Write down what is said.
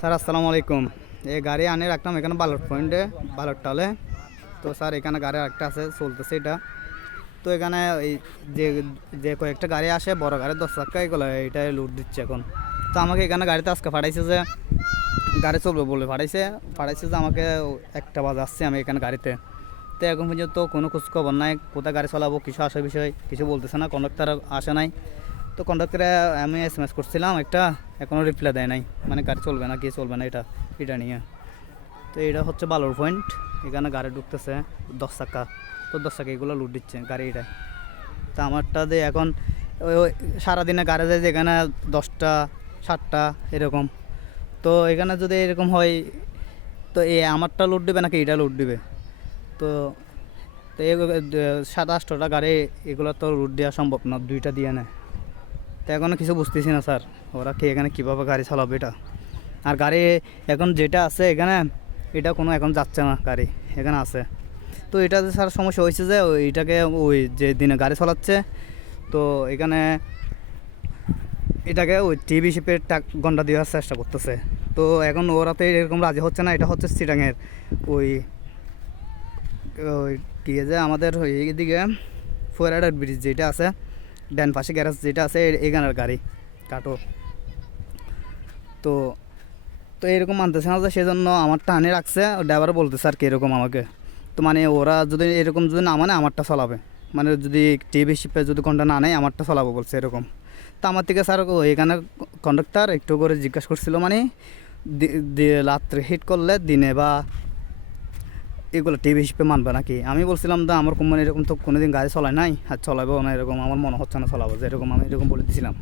Sir আসসালামু আলাইকুম। এই গাড়ি আনে রাখলাম এখানে বালট পয়েন্টে, বালট টালে। তো স্যার এখানে গাড়ি একটা আছে, চলতেছে এটা। তো এখানে এই যে যে কয়েকটা গাড়ি আসে, বড় গাড়ি 10 চাক্কা, এগুলো এটাই লুট দিচ্ছে এখন। তো আমাকে এখানে গাড়িতে আজকে পাঠাইছে যে গাড়ি চলবে বলে পাঠাইছে যে আমাকে 1টা বাজে আসছে আমি এখানে গাড়িতে। তো এখন পর্যন্ত কোনো খোঁজখবর নাই, কোথায় গাড়ি চালাবো, কিছু আসার বিষয় কিছু বলতেছে না, কন্ডাক্টর আসে নাই। তো কন্ডাক্টরে আমি SMS করছিলাম একটা, এখনও রিপ্লাই দেয় নাই, মানে গাড়ি চলবে না কি চলবে না এটা নিয়ে। তো এটা হচ্ছে বালুর পয়েন্ট, এখানে গাড়ি ঢুকতেছে 10 চাক্কা। তো 10 চাক্কা এগুলো লুট দিচ্ছে গাড়ি এটাই। তা আমারটা দিয়ে এখন ওই সারাদিনে গাড়ি যায় যেখানে 10টা 7টা এরকম। তো এখানে যদি এরকম হয়, তো আমারটা লুট দিবে নাকি এটা লুট দিবে? তো তো 7-8টা গাড়ি, এগুলো তো রুট দেওয়া সম্ভব না, 2টা দিয়ে নেয়। তো এখনও কিছু বুঝতেছি না স্যার, ওরা কি এখানে কীভাবে গাড়ি চালাবে এটা। আর গাড়ি এখন যেটা আছে এখানে, এটা কোনো এখন যাচ্ছে না গাড়ি এখানে আছে। তো এটাতে স্যার সমস্যা হয়েছে যে ওইটাকে ওই যে দিনে গাড়ি চালাচ্ছে, তো এখানে এটাকে ওই টিভি শিপের গন্ডা দেওয়ার চেষ্টা করতেছে। তো এখন ওরা তো এরকম রাজি হচ্ছে না। এটা হচ্ছে চিটাঙের ওই ওই কী যে আমাদের এইদিকে ফোয়ারাডার ব্রিজ যেটা আছে, ডান পাশে গ্যারেজ যেটা আছে, এখানের গাড়ি কাটো। তো তো এরকম মানতেছে না, যে সেজন্য আমার টানে রাখছে। ড্রাইভার বলতেছে আর কি এরকম আমাকে। তো মানে ওরা যদি এরকম যদি না মানে আমারটা চালাবে, মানে যদি টিভি শিপে যদি কোনটা না নেয় আমারটা চালাবো বলছে এরকম। তো আমার থেকে স্যার এখানে কন্ডাক্টর একটু করে জিজ্ঞাসা করছিল, মানে রাত্রে হিট করলে দিনে বা এগুলো টিভি শিপে মানবে নাকি। আমি বলছিলাম তো আমার কোম্পানি এরকম তো কোনোদিন গাড়ি চলায় নাই, আর চলাবেও না এরকম, আমার মনে হচ্ছে না চলাবো যে এরকম, আমি এরকম বলে দিয়েছিলাম।